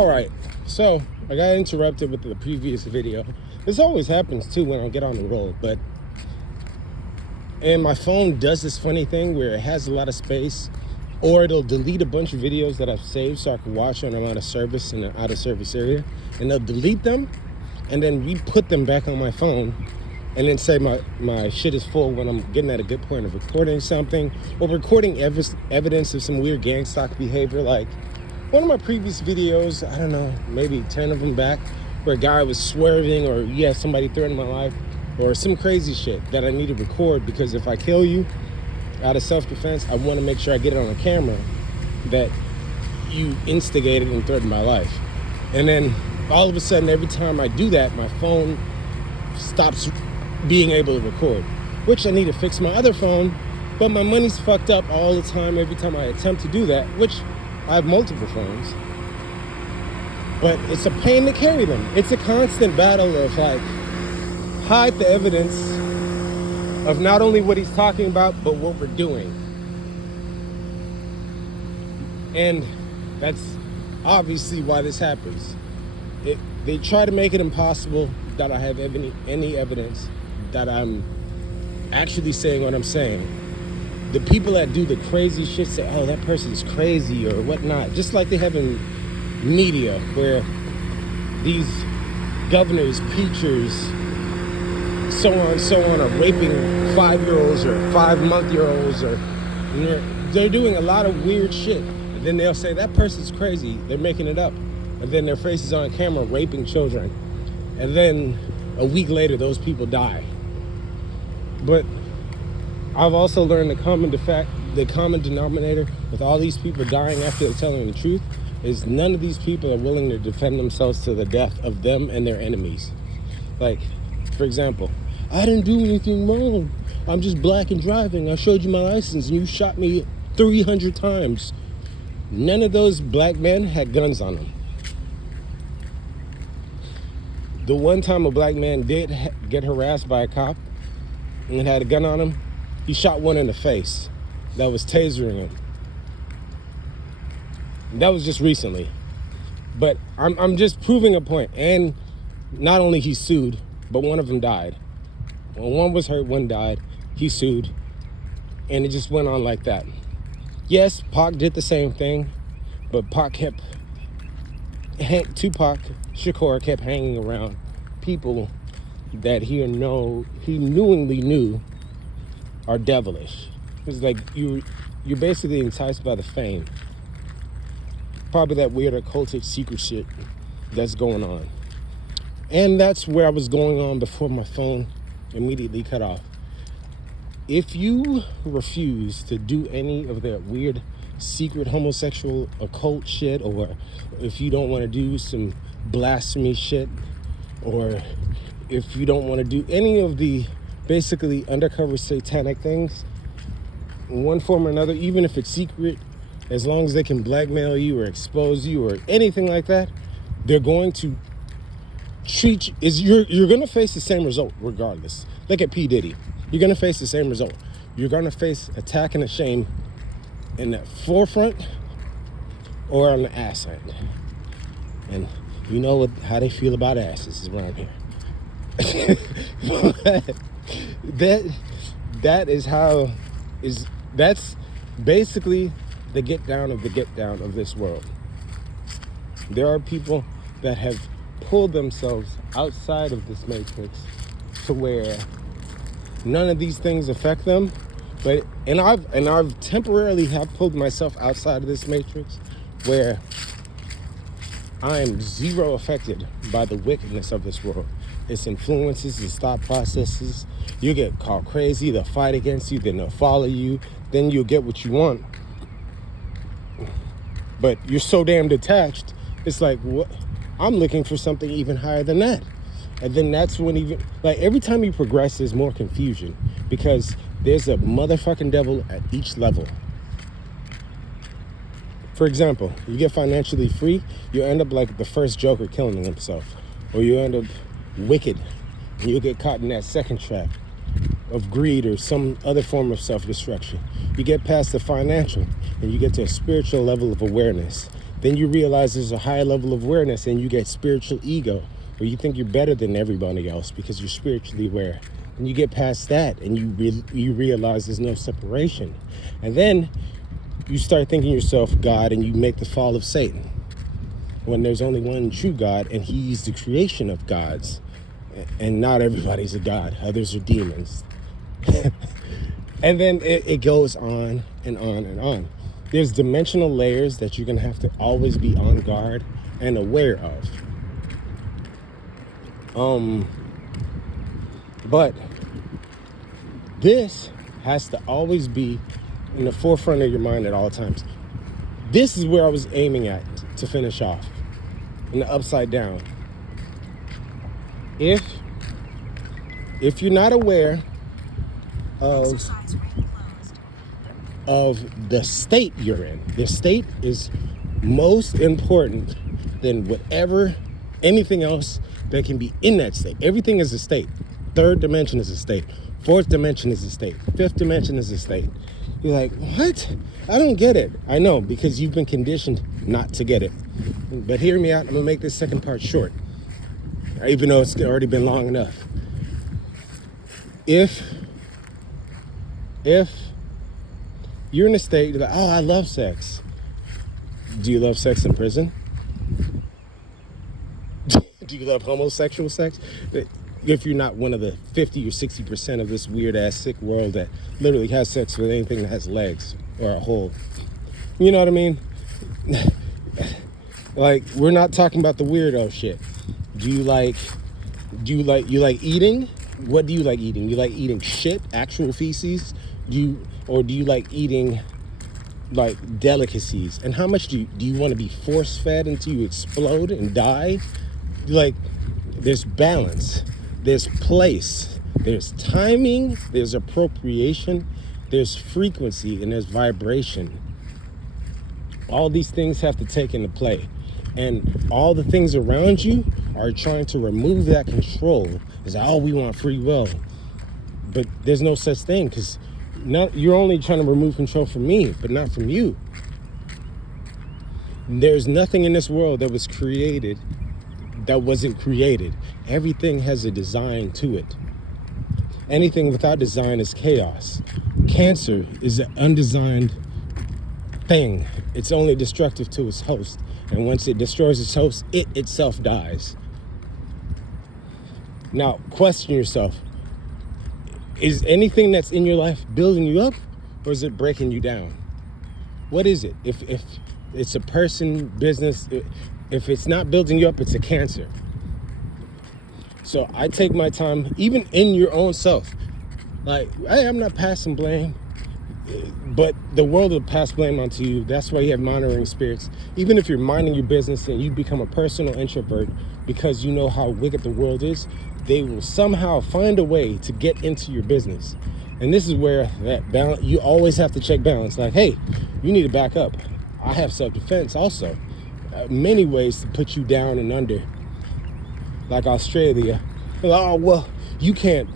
All right, so I got interrupted with the previous video. This always happens too when I get on the roll, and my phone does this funny thing where it has a lot of space, or it'll delete a bunch of videos that I've saved so I can watch when I'm out of service in an out of service area, and they'll delete them and then re-put them back on my phone and then say my shit is full when I'm getting at a good point of recording something or recording evidence of some weird gang stalk behavior. Like one of my previous videos, I don't know, maybe 10 of them back, where a guy was swerving or somebody threatened my life or some crazy shit that I need to record, because if I kill you out of self-defense, I want to make sure I get it on a camera that you instigated and threatened my life. And then all of a sudden, every time I do that, my phone stops being able to record, which I need to fix my other phone, but my money's fucked up all the time every time I attempt to do that, which I have multiple phones, but it's a pain to carry them. It's a constant battle of like, hide the evidence of not only what he's talking about, but what we're doing. And that's obviously why this happens. They try to make it impossible that I have any evidence that I'm actually saying what I'm saying. The people that do the crazy shit say, oh, that person's crazy or whatnot, just like they have in media where these governors, preachers, so on are raping 5-year-olds or 5-month-year-olds, or they're doing a lot of weird shit. And then they'll say that person's crazy, they're making it up. And then their face is on camera raping children. And then a week later, those people die. But I've also learned the common denominator with all these people dying after they're telling the truth is none of these people are willing to defend themselves to the death of them and their enemies. Like, for example, I didn't do anything wrong. I'm just black and driving. I showed you my license and you shot me 300 times. None of those black men had guns on them. The one time a black man did get harassed by a cop and had a gun on him, he shot one in the face that was tasering him. That was just recently. But I'm just proving a point. And not only he sued, but one of them died. When one was hurt, one died. He sued. And it just went on like that. Yes, Pac did the same thing, but Tupac Shakur kept hanging around people that he knowingly knew are devilish. It's like you're basically enticed by the fame. Probably that weird occultic secret shit that's going on. And that's where I was going on before my phone immediately cut off. If you refuse to do any of that weird secret homosexual occult shit, or if you don't want to do some blasphemy shit, or if you don't want to do any of the basically undercover satanic things in one form or another, even if it's secret, as long as they can blackmail you or expose you or anything like that, they're going to treat you, you're going to face the same result regardless. Look at P. Diddy. You're going to face the same result. You're going to face attack and shame in the forefront or on the ass end. And you know how they feel about asses around here. That's basically the get down of this world. There are people that have pulled themselves outside of this matrix to where none of these things affect them. And I've temporarily pulled myself outside of this matrix where I am zero affected by the wickedness of this world. Its influences, its thought processes. You get called crazy, they'll fight against you, then they'll follow you, then you'll get what you want. But you're so damn detached, it's like, what? I'm looking for something even higher than that. And then that's when every time you progress, there's more confusion because there's a motherfucking devil at each level. For example, you get financially free, you end up like the first Joker killing himself. Or you end up wicked, and you'll get caught in that second trap of greed or some other form of self-destruction. You get past the financial, and you get to a spiritual level of awareness. Then you realize there's a higher level of awareness, and you get spiritual ego, where you think you're better than everybody else because you're spiritually aware. And you get past that, and you realize there's no separation. And then you start thinking yourself God, and you make the fall of Satan, when there's only one true God, and he's the creation of gods. And not everybody's a god. Others are demons. And then it goes on and on and on. There's dimensional layers that you're going to have to always be on guard and aware of. But this has to always be in the forefront of your mind at all times. This is where I was aiming at to finish off, in the upside down. If you're not aware of the state you're in, the state is most important than anything else that can be in that state. Everything is a state. Third dimension is a state. Fourth dimension is a state. Fifth dimension is a state. You're like, what? I don't get it. I know, because you've been conditioned not to get it. But hear me out. I'm going to make this second part short, even though it's already been long enough. If you're in a state, you're like, oh, I love sex. Do you love sex in prison? Do you love homosexual sex? If you're not one of the 50 or 60% of this weird ass sick world that literally has sex with anything that has legs or a hole. You know what I mean? Like, we're not talking about the weirdo shit. You like eating? What do you like eating? You like eating shit, actual feces? Do you like eating like delicacies? And how much do you want to be force fed until you explode and die? Like, there's balance, there's place, there's timing, there's appropriation, there's frequency, and there's vibration. All these things have to take into play. And all the things around you are trying to remove that control. It's like, oh, we want free will. But there's no such thing, because you're only trying to remove control from me, but not from you. There's nothing in this world that was created that wasn't created. Everything has a design to it. Anything without design is chaos. Cancer is an undesigned thing. It's only destructive to its host. And once it destroys its host, it itself dies. Now, question yourself. Is anything that's in your life building you up, or is it breaking you down? What is it? If it's a person, business, if it's not building you up, it's a cancer. So I take my time, even in your own self. Like, hey, I'm not passing blame, but the world will pass blame onto you. That's why you have monitoring spirits. Even if you're minding your business and you become a personal introvert because you know how wicked the world is, they will somehow find a way to get into your business. And this is where that balance, you always have to check balance. Like, hey, you need to back up. I have self-defense also. Many ways to put you down and under. Like Australia. Oh, well, you can't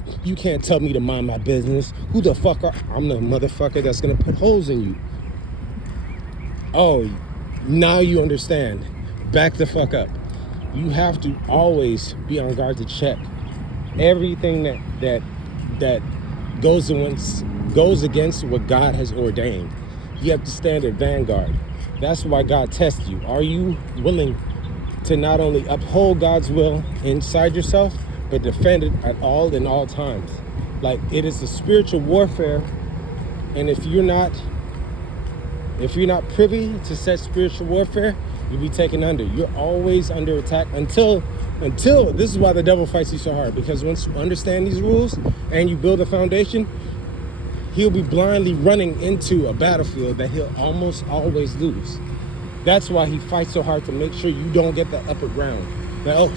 tell me to mind my business. Who the fuck are... I'm the motherfucker that's gonna put holes in you. Oh, now you understand. Back the fuck up. You have to always be on guard to check everything that goes against what God has ordained. You have to stand at vanguard. That's why God tests you. Are you willing to not only uphold God's will inside yourself, but defend it at all in all times? Like, it is a spiritual warfare, and if you're not privy to such spiritual warfare, you'll be taken under. You're always under attack until this is why the devil fights you so hard, because once you understand these rules and you build a foundation, he'll be blindly running into a battlefield that he'll almost always lose. That's why he fights so hard, to make sure you don't get the upper ground. Like, oh